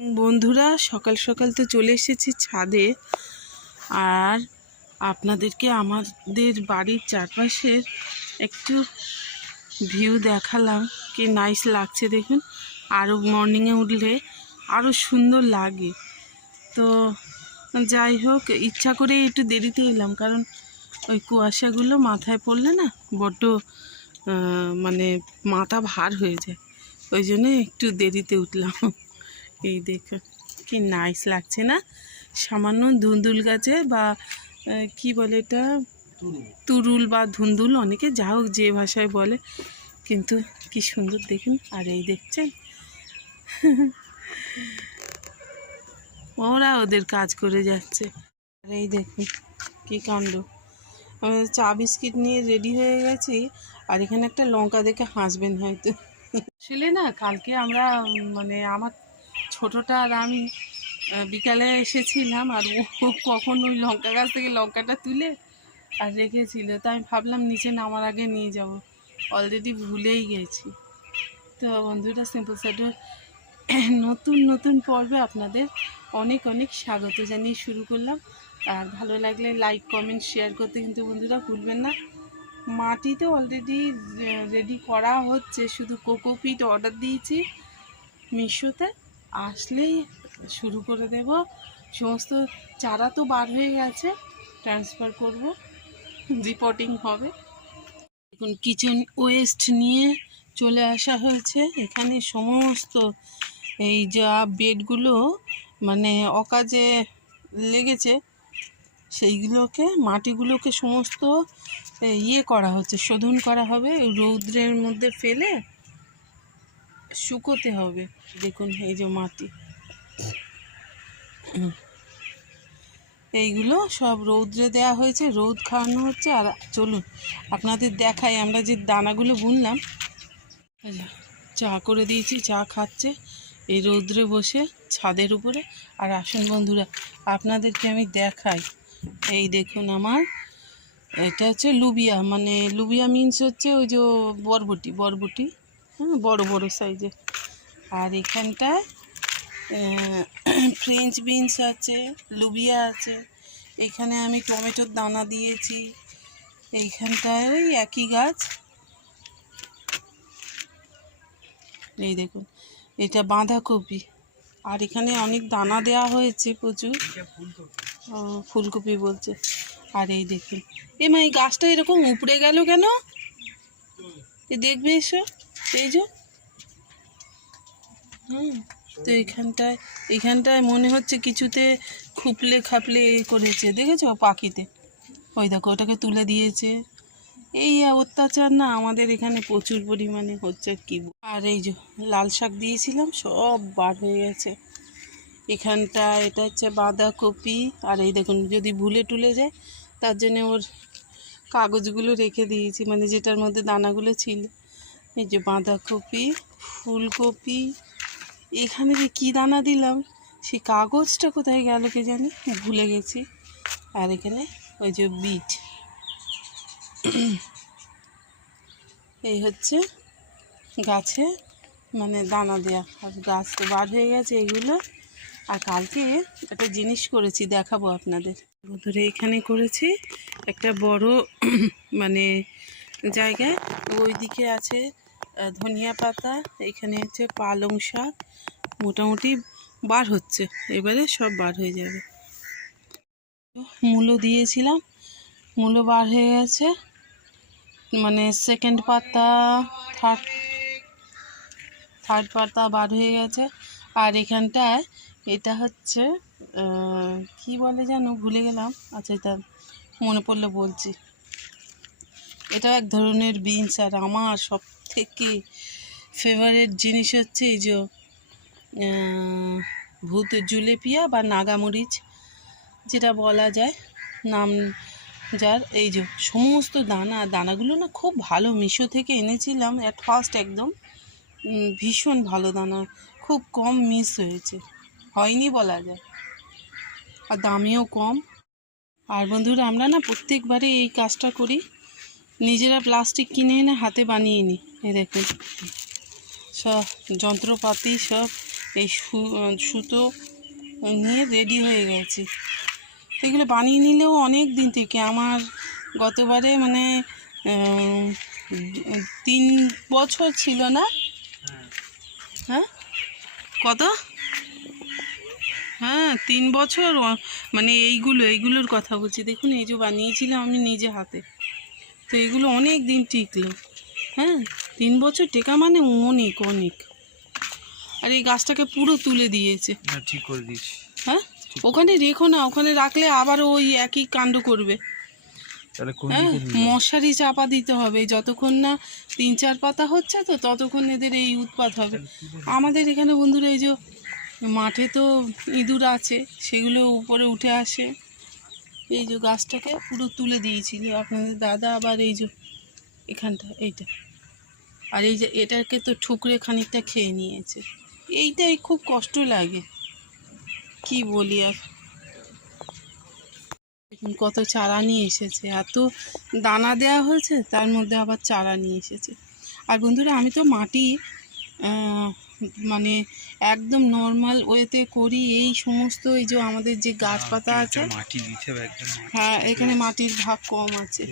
বন্ধুরা, সকাল সকাল তো চলে এসেছি ছাদে। আর আপনাদেরকে আমাদের বাড়ির চারপাশের একটু ভিউ দেখালাম। কি নাইস লাগছে দেখুন। আরও মর্নিংয়ে উঠলে আরও সুন্দর লাগে। তো যাই হোক, ইচ্ছা করে একটু দেরিতে এলাম, কারণ ওই কুয়াশাগুলো মাথায় পড়লে না বড্ড মানে মাথা ভার হয়ে যায়। ওই জন্য একটু দেরিতে উঠলাম। এই দেখুন কি নাইস লাগছে না? সামান্য ধুন্দুল গাছে বা কি বলে এটা, তুরুল বা ধুন্দুল, অনেকে যা হোক যে ভাষায় বলে, কিন্তু কি সুন্দর দেখুন। আর এই দেখছেন ওরা ওদের কাজ করে যাচ্ছে। আর এই দেখুন কি কাণ্ড। আমি চা বিস্কিট নিয়ে রেডি হয়ে গেছি। আর এখানে একটা লঙ্কা দেখে হাসবেন হয়তো। আসলে না, কালকে আমরা মানে আমার ছোটোটা আর আমি বিকালে এসেছিলাম, আর ও কখন ওই লঙ্কা গাছ থেকে লঙ্কাটা তুলে আর রেখেছিল। তাই আমি ভাবলাম নিচে নামার আগে নিয়ে যাব, অলরেডি ভুলেই গেছি। তো বন্ধুরা, সিম্পল স্যাডের নতুন নতুন পর্বে আপনাদের অনেক অনেক স্বাগত জানিয়ে শুরু করলাম। আর ভালো লাগলে লাইক, কমেন্ট, শেয়ার করতে কিন্তু বন্ধুরা ভুলবেন না। মাটিতে অলরেডি রেডি করা হচ্ছে, শুধু কোকোপিট অর্ডার দিয়েছি মিশোতে, আসলেই শুরু করে দেব। সমস্ত চারা তো বার হয়ে গেছে, ট্রান্সফার করব, রিপোর্টিং হবে। এখন কিচেন ওয়েস্ট নিয়ে চলে আসা হয়েছে। এখানে সমস্ত এই যা বেডগুলো মানে অকাজে লেগেছে, সেইগুলোকে, মাটিগুলোকে সমস্ত ইয়ে করা হচ্ছে, শোধন করা হবে, রৌদ্রের মধ্যে ফেলে শুকোতে হবে। দেখুন এই যে মাটি, এইগুলো সব রৌদ্রে দেওয়া হয়েছে, রৌদ খাওয়ানো হচ্ছে। আর চলুন আপনাদের দেখাই আমরা যে দানাগুলো বুনলাম। চা করে দিয়েছি, চা খাচ্ছে এই রৌদ্রে বসে ছাদের উপরে। আর আসুন বন্ধুরা, আপনাদেরকে আমি দেখাই। এই দেখুন আমার, এটা হচ্ছে লুবিয়া, মানে লুবিয়া মিন্স হচ্ছে ওই যে বরবটি, হ্যাঁ, বড় বড় সাইজের। আর এখানটায় ফ্রেঞ্চ বিনস আছে, লুবিয়া আছে। এখানে আমি টমেটোর দানা দিয়েছি। এইখানটায় ওই একই গাছ। এই দেখুন, এটা বাঁধাকপি। আর এখানে অনেক দানা দেওয়া হয়েছে প্রচুর, ফুলকপি বলছে। আর এই দেখুন, এই গাছটা এরকম উপড়ে গেল কেন? এ দেখবে এসো, এই যে তো এইখানটায় মনে হচ্ছে কিছুতে খুপলে খাপলে করেছে, দেখেছো পাখিতে। ওই দেখো, ওটাকে তুলে দিয়েছে। এই অত্যাচার না আমাদের এখানে প্রচুর পরিমাণে হচ্ছে, কি। আর এই যে লাল শাক দিয়েছিলাম, সব বার হয়ে গেছে এখানটা। এটা হচ্ছে বাঁধাকপি। আর এই দেখুন, যদি ভুলে টুলে যায় তার জন্য ওর কাগজগুলো রেখে দিয়েছি, মানে যেটার মধ্যে দানাগুলো ছিল। এই যে বাঁধাকপি, ফুলকপি। এখানে যে কী দানা দিলাম, সেই কাগজটা কোথায় গেল কে জানি, ভুলে গেছি। আর এখানে ওই যে বিট। এই হচ্ছে গাছে মানে দানা দেওয়া। আর গাছ তো বার হয়ে গেছে এগুলো। আর কালকে একটা জিনিস করেছি, দেখাবো আপনাদের। ধরে এখানে করেছি একটা বড় মানে জায়গায়, ওইদিকে আছে ধনিয়া পাতা, এখানে হচ্ছে পালং শাক। মোটামুটি বার হচ্ছে, এবারে সব বার হয়ে যাবে। মূলো দিয়েছিলাম, মূলো বার হয়ে গেছে, মানে সেকেন্ড পাতা, থার্ড পাতা বার হয়ে গেছে। আর এখানটায় এটা হচ্ছে কি বলে যেন, ভুলে গেলাম। আচ্ছা, এটা মনে পড়লে বলছি। এটা এক ধরনের বিনস। আর আমার সব থেকে ফেভারিট জিনিস হচ্ছে এই যে ভূত জুলেপিয়া বা নাগামরিচ, যেটা বলা যায় নাম যার। এই যে সমস্ত দানাগুলো না খুব ভালো, মিশো থেকে এনেছিলাম অ্যাট ফার্স্ট, একদম ভীষণ ভালো দানা, খুব কম মিস হয়নি বলা যায়, আর দামেও কম। আর বন্ধুরা, আমরা না প্রত্যেকবারে এই কাজটা করি, নিজেরা প্লাস্টিক কিনে এনে হাতে বানিয়ে নিই। এই দেখুন, সব যন্ত্রপাতি সব এই সুতো নিয়ে রেডি হয়ে গেছি। এগুলো বানিয়ে নিলেও অনেক দিন থেকে, আমার গতবারে মানে 3 বছর ছিল না? হ্যাঁ কত? হ্যাঁ 3 বছর, মানে এইগুলোর কথা বলছি। দেখুন এই যে বানিয়েছিলাম আমি নিজে হাতে, তো এগুলো অনেক দিন টিকলো। হ্যাঁ 3 বছর টেকা মানে অনেক অনেক। আর এই গাছটাকে পুরো তুলে দিয়েছে। ঠিক করে দিয়েছি। হ্যাঁ ওখানে রেখো না, ওখানে রাখলে আবার ওই একই কাণ্ড করবে। হ্যাঁ মশারি চাপা দিতে হবে, যতক্ষণ না 3-4 পাতা হচ্ছে তো ততক্ষণ এদের এই উৎপাত হবে। আমাদের এখানে বন্ধুরা এই যে মাঠে তো ইঁদুর আছে, সেগুলো উপরে উঠে আসে। এই যে গাছটাকে পুরো তুলে দিয়েছিল আপনাদের দাদা, আবার এই যে এখানটা এইটা, আর এই যে এটাকে তো ঠুকরে খানিকটা খেয়ে নিয়েছে। এইটাই খুব কষ্ট লাগে, কি বলি আর। দেখুন কত চারা নিয়ে এসেছে, এত দানা দেওয়া হয়েছে তার মধ্যে আবার চারা নিয়ে এসেছে। আর বন্ধুরা আমি তো মাটি মানে একদম নর্মাল ওয়েতে করি। এই সমস্ত এই যে আমাদের যে গাছপাতা আছে, হ্যাঁ এখানে মাটির ভাগ কম আছে।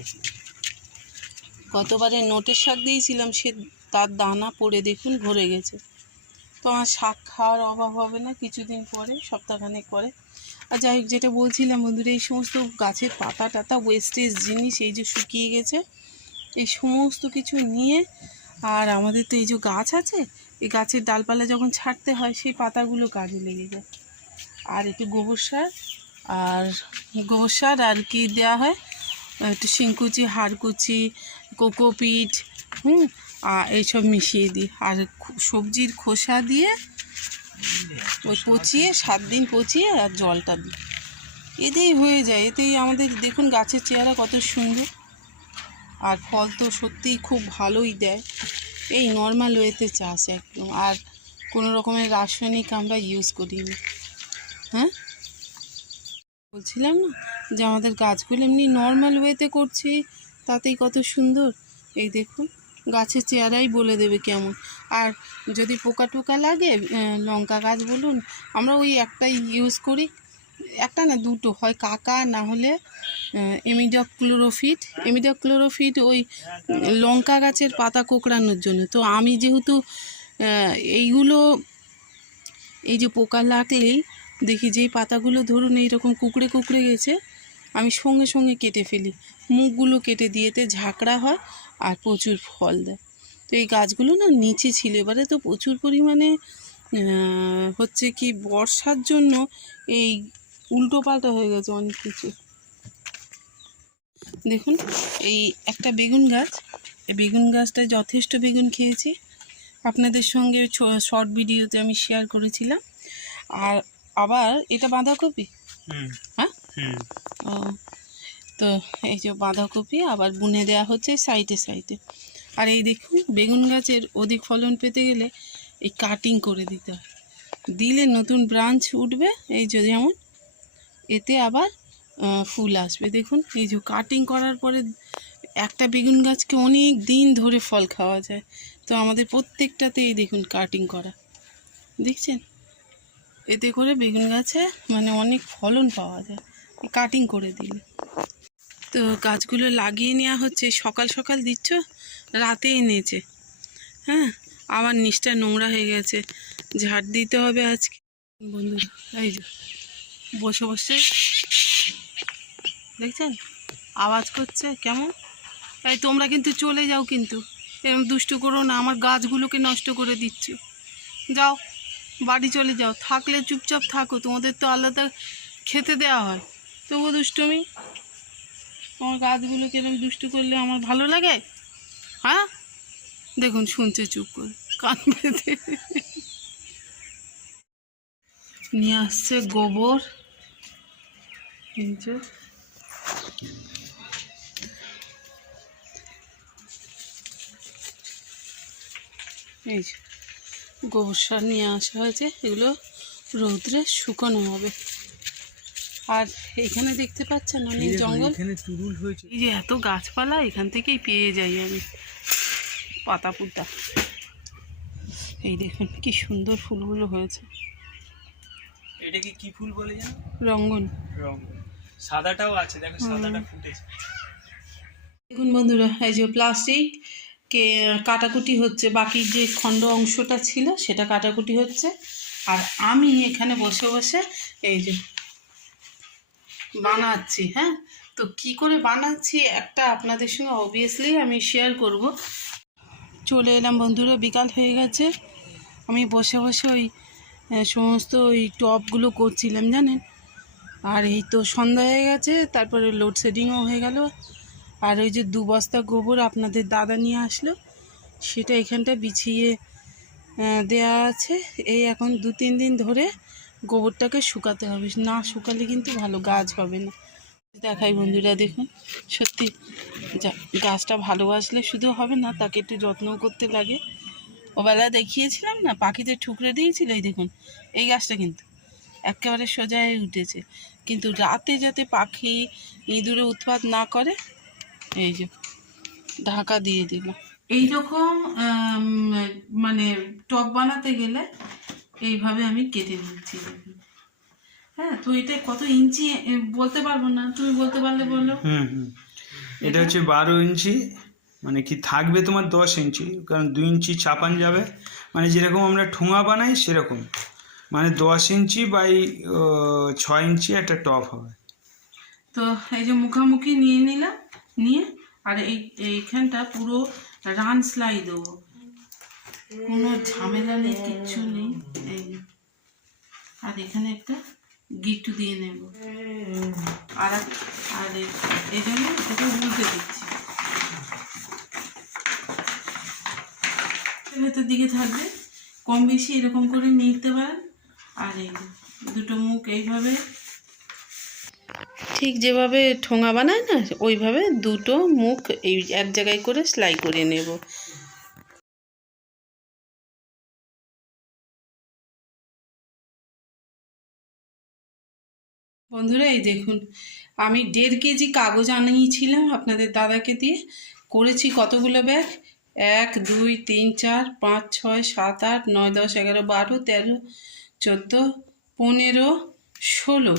গতবারে নোটের শাক দিয়েছিলাম, সে তার দানা পড়ে দেখুন ভরে গেছে। তো আমার শাক খাওয়ার অভাব হবে না কিছুদিন পরে, সপ্তাহখানেক পরে। আর যাই হোক, যেটা বলছিলাম বন্ধুরা, এই সমস্ত গাছের পাতা টাতা ওয়েস্টেজ জিনিস এই যে শুকিয়ে গেছে, এই সমস্ত কিছু নিয়ে, আর আমাদের তো এই যে গাছ আছে, এই গাছের ডালপালা যখন ছাড়তে হয় সেই পাতাগুলো কাজে লেগে যায়। আর একটু গোবর সার আর কি দেওয়া হয়, একটু শিংকুচি, হাড়কুচি, কোকোপিট, আর এইসব মিশিয়ে দিই। আর সবজির খোসা দিয়ে ওই পচিয়ে 7 দিন পচিয়ে আর জলটা দিই, এতেই হয়ে যায়। এতেই আমাদের দেখুন গাছের চেহারা কত সুন্দর, আর ফল তো সত্যিই খুব ভালোই দেয়। এই নর্মাল ওয়েতে চাষ একদম, আর কোনো রকমের রাসায়নিক আমরা ইউজ করি না। হ্যাঁ বলছিলাম না যে আমাদের গাছগুলো এমনি নর্মাল ওয়েতে করছি, তাতেই কত সুন্দর। এই দেখুন গাছের চেহারাই বলে দেবে কেমন। আর যদি পোকা টোকা লাগে, লঙ্কা গাছ বলুন, আমরা ওই একটাই ইউজ করি, একটা না দুটো, হয় কাকা না হলে এমিডাক্লোরোফিট ওই লঙ্কা গাছের পাতা কোঁকড়ানোর জন্য। তো আমি যেহেতু এইগুলো, এই যে পোকা লাগলেই দেখি যেই পাতাগুলো ধরুন এইরকম কুকড়ে কুকড়ে গেছে, আমি সঙ্গে সঙ্গে কেটে ফেলি, মুখগুলো কেটে দিয়েতে ঝাঁকড়া হয় আর প্রচুর ফল দেয়। তো এই গাছগুলো না নিচে ছিল, এবারে তো প্রচুর পরিমাণে হচ্ছে কি বর্ষার জন্য এই উল্টো পাল্টা হয়ে গেছে অনেক কিছু। দেখুন এই একটা বেগুন গাছ, এই বেগুন গাছটায় যথেষ্ট বেগুন খেয়েছি, আপনাদের সঙ্গে শর্ট ভিডিওতে আমি শেয়ার করেছিলাম। আর আবার এটা বাঁধাকপি, হ্যাঁ ও, তো এই যে বাঁধাকপি আবার বুনে দেওয়া হচ্ছে সাইডে সাইডে। আর এই দেখুন বেগুন গাছের অধিক ফলন পেতে গেলে এই কাটিং করে দিতে হয়, দিলে নতুন ব্রাঞ্চ উঠবে, এই যে যেমন এতে আবার ফুল আসবে। দেখুন এই যে কাটিং করার পরে একটা বেগুন গাছকে অনেক দিন ধরে ফল খাওয়া যায়। তো আমাদের প্রত্যেকটাতে এই দেখুন কাটিং করা, দেখছেন, এতে করে বেগুন গাছে মানে অনেক ফলন পাওয়া যায় কাটিং করে দিলে। তো গাছগুলো লাগিয়ে নেওয়া হচ্ছে, সকাল সকাল দিচ্ছ, রাতে এনেছে। হ্যাঁ আবার নিচটা নোংরা হয়ে গেছে, ঝাড় দিতে হবে আজকে। বন্ধুরা এই যে বসে বসে দেখছেন আওয়াজ করছে কেমন। তাই তোমরা কিন্তু চলে যাও, কিন্তু এরকম দুষ্টু করো না, আমার গাছগুলোকে নষ্ট করে দিচ্ছ। যাও বাড়ি চলে যাও, থাকলে চুপচাপ থাকো, তোমাদের তো আলাদা খেতে দেওয়া হয়, তবুও দুষ্টুমি। তোমার গাছগুলোকে এরকম দুষ্টু করলে আমার ভালো লাগে? হ্যাঁ দেখুন শুনছে চুপ করে, কান পেতে নিয়ে আসছে গোবর। এই যে গোবর সার নিয়ে আসা হয়েছে, এগুলো রৌদ্রে শুকানো হবে। আর এখানে দেখতে পাচ্ছেন অনেক জঙ্গল, এই যে এত গাছপালা, এখান থেকেই পেয়ে যাই আমি পাতা পুতা। এই দেখুন কি সুন্দর ফুলগুলো হয়েছে। এটাকে কি ফুল বলে জানো? রঙ্গন। রঙ্গন। সাদাটাও আছে, দেখো সাদাটা ফুটেছে। দেখুন বন্ধুরা, এই যে প্লাস্টিক কে কাটাকুটি হচ্ছে, বাকি যে খণ্ড অংশটা ছিল সেটা কাটাকুটি হচ্ছে, আর আমি এখানে বসে বসে এই যে বানাচ্ছি। হ্যাঁ, তো কি করে বানাচ্ছি একটা আপনাদের সঙ্গে অবভিয়াসলি আমি শেয়ার করব। চলে এলাম বন্ধুরা, বিকাল হয়ে গেছে, আমি বসে বসে ওই সমস্ত ওই টপগুলো করছিলাম জানেন। আর এই তো সন্ধ্যা হয়ে গেছে, তারপরে লোডশেডিংও হয়ে গেল। আর ওই যে 2 বস্তা গোবর আপনাদের দাদা নিয়ে আসলো, সেটা এখানটা বিছিয়ে দেয়া আছে। এই এখন 2-3 দিন ধরে গোবরটাকে শুকাতে হবে, না শুকালে কিন্তু ভালো গাছ হবে না। দেখাই বন্ধুরা, দেখুন সত্যি গাছটা ভালোবাসলে শুধু হবে না, তাকে একটু যত্নও করতে লাগে। ওবেলা দেখিয়েছিলাম না, পাখিতে ঠুকরে দিয়েছিল, এই দেখুন এই গাছটা কিন্তু একেবারে সোজা হয়ে উঠেছে। কিন্তু রাতে যাতে পাখি ইঁদুরে উৎপাত না করে, এই যে ঢাকা দিয়ে দিলাম। এইরকম মানে টব বানাতে গেলে এইভাবে আমি কেটে নিচ্ছি। হ্যাঁ, তো এটা কত ইঞ্চি বলতে পারবো না, তুমি বলতে পারলে বলো। এটা হচ্ছে 12 ইঞ্চি, মানে কি থাকবে তোমার 10 ইঞ্চি, কারণ 2 ইঞ্চি চাপান যাবে, মানে যেরকম আমরা ঠোঙা বানাই সেরকম, মানে 10 ইঞ্চি বাই 6 ইঞ্চি একটা টপ হবে। তো এই যে মুখামুখি নিয়ে নিলাম, নিয়ে আর এইখানটা পুরো রান সেলাই দেবো, কোনো ঝামেলা নেই, কিচ্ছু নেই। এই আর এখানে একটা গিট্টু দিয়ে নেব, আর আর এই জন্য এটা উল্টে দিচ্ছি, ভেতর দিকে থাকবে, কম বেশি এরকম করে নিতে পারেন। আর এই দুটো মুখ এইভাবে ঠিক যেভাবে ঠোঙা বানায় না, ওইভাবে দুটো মুখ এই এক জায়গায় করে সেলাই করে নেব। বন্ধুরা এই দেখুন, আমি 1.5 কেজি কাগজ আনিয়েছিলাম আপনাদের দাদাকে দিয়ে, করেছি কতগুলো ব্যাগ, 1 2 3 4 5 6 7 8 9 10 11 12 13 14 15 16,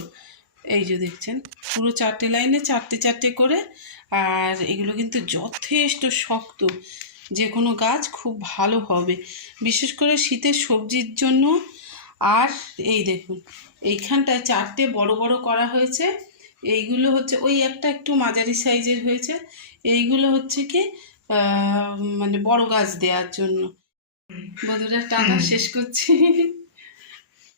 এই যে দেখছেন পুরো 4টে লাইনে 4টে 4টে করে। আর এগুলো কিন্তু যথেষ্ট শক্ত, যে কোনো গাছ খুব ভালো হবে, বিশেষ করে শীতের সবজির জন্য। আর এই দেখুন এইখানটায় 4টে বড় বড় করা হয়েছে, এইগুলো হচ্ছে ওই একটা একটু মাঝারি সাইজের হয়েছে, এইগুলো হচ্ছে কি মানে বড় গাছ দেওয়ার জন্য। বন্ধুরা টাটা, শেষ করছি।